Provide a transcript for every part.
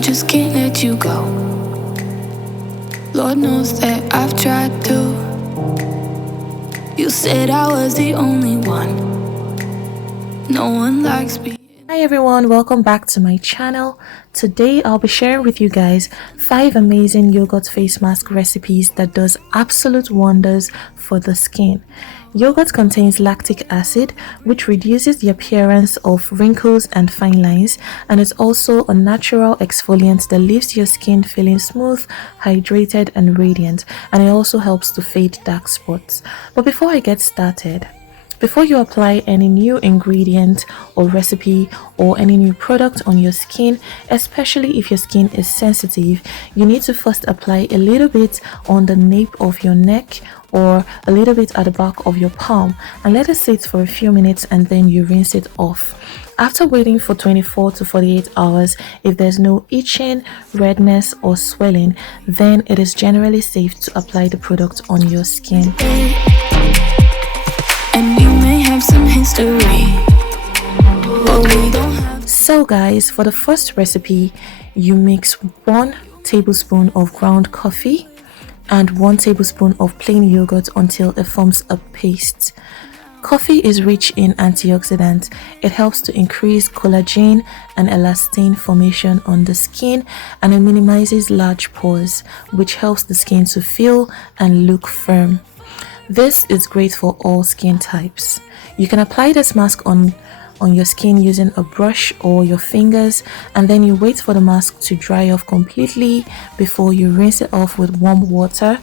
just can't let you go. Lord knows that I've tried to. You said I was the only one. No one likes me. Hi everyone, welcome back to my channel. Today I'll be sharing with you guys 5 amazing yogurt face mask recipes that does absolute wonders for the skin. Yogurt contains lactic acid, which reduces the appearance of wrinkles and fine lines, and it's also a natural exfoliant that leaves your skin feeling smooth, hydrated and radiant, and it also helps to fade dark spots. But before I get started, before you apply any new ingredient or recipe or any new product on your skin, especially if your skin is sensitive, you need to first apply a little bit on the nape of your neck or a little bit at the back of your palm and let it sit for a few minutes, and then you rinse it off. After waiting for 24 to 48 hours, if there's no itching, redness or swelling, then it is generally safe to apply the product on your skin. And we may have some history, but we don't have. So guys, for the first recipe, you mix 1 tablespoon of ground coffee and 1 tablespoon of plain yogurt until it forms a paste. Coffee is rich in antioxidants. It helps to increase collagen and elastin formation on the skin, and it minimizes large pores, which helps the skin to feel and look firm. This is great for all skin types. You can apply this mask on your skin using a brush or your fingers, and then you wait for the mask to dry off completely before you rinse it off with warm water,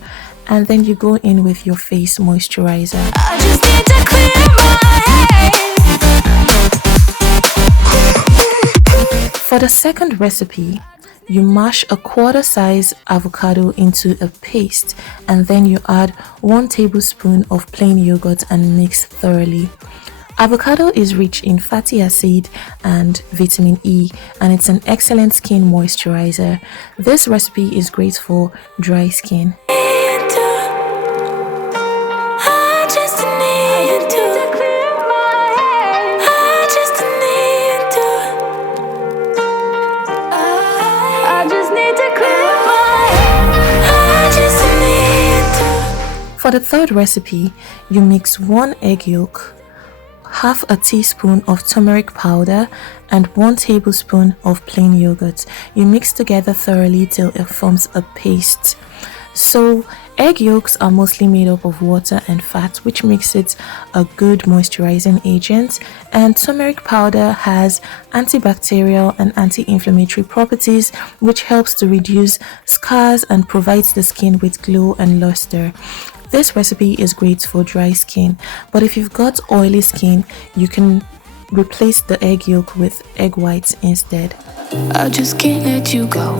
and then you go in with your face moisturizer. I just need to clear my head. For the second recipe, you mash a quarter-size avocado into a paste, and then you add 1 tablespoon of plain yogurt and mix thoroughly. Avocado is rich in fatty acid and vitamin E, and it's an excellent skin moisturizer. This recipe is great for dry skin. For the third recipe, you mix 1 egg yolk, half a teaspoon of turmeric powder, and 1 tablespoon of plain yogurt. You mix together thoroughly till it forms a paste. So egg yolks are mostly made up of water and fat, which makes it a good moisturizing agent, and turmeric powder has antibacterial and anti-inflammatory properties, which helps to reduce scars and provides the skin with glow and luster. This recipe is great for dry skin, but if you've got oily skin, you can replace the egg yolk with egg whites instead. I just can't let you go.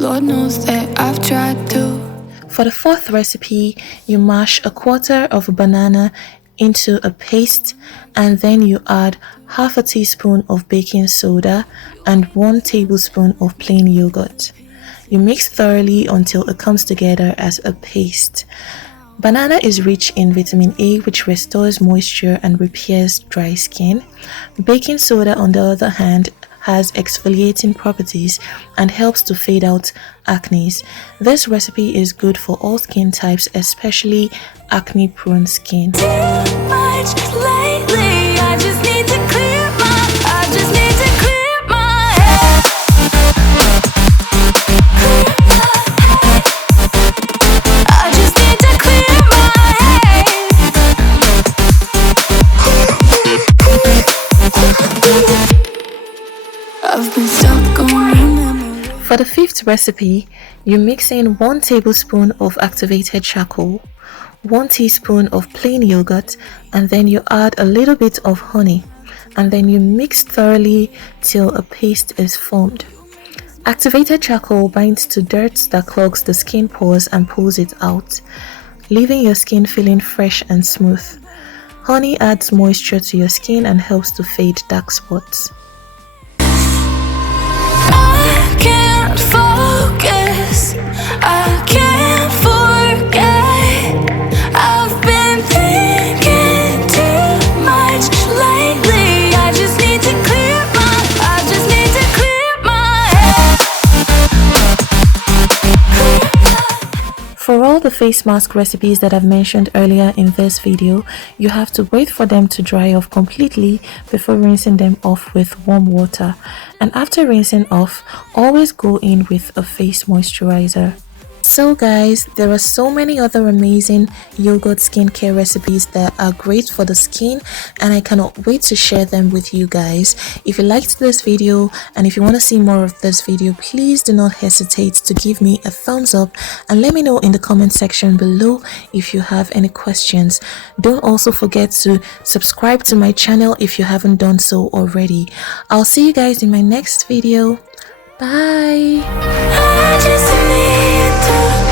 Lord knows that I've tried to. For the fourth recipe, you mash a quarter of a banana into a paste, and then you add half a teaspoon of baking soda and 1 tablespoon of plain yogurt. You mix thoroughly until it comes together as a paste. Banana is rich in vitamin A, which restores moisture and repairs dry skin. Baking soda, on the other hand, has exfoliating properties and helps to fade out acne. This recipe is good for all skin types, especially acne-prone skin. Too much lately. I just need to clear my. I just need to clear my head. I just need to clear my head. I've been stuck on memory. For the fifth recipe, you mix in 1 tablespoon of activated charcoal, 1 teaspoon of plain yogurt, and then you add a little bit of honey, and then you mix thoroughly till a paste is formed. Activated charcoal binds to dirt that clogs the skin pores and pulls it out, leaving your skin feeling fresh and smooth. Honey adds moisture to your skin and helps to fade dark spots. I can't focus. I can't forget. I've been thinking too much lately. I just need to clear my. I just need to clear my all the face mask recipes that I've mentioned earlier in this video, you have to wait for them to dry off completely before rinsing them off with warm water. And after rinsing off, always go in with a face moisturizer. So guys, there are so many other amazing yogurt skincare recipes that are great for the skin, and I cannot wait to share them with you guys. If you liked this video and if you want to see more of this video, please do not hesitate to give me a thumbs up and let me know in the comment section below if you have any questions. Don't also forget to subscribe to my channel if you haven't done so already. I'll see you guys in my next video. Bye. I just need to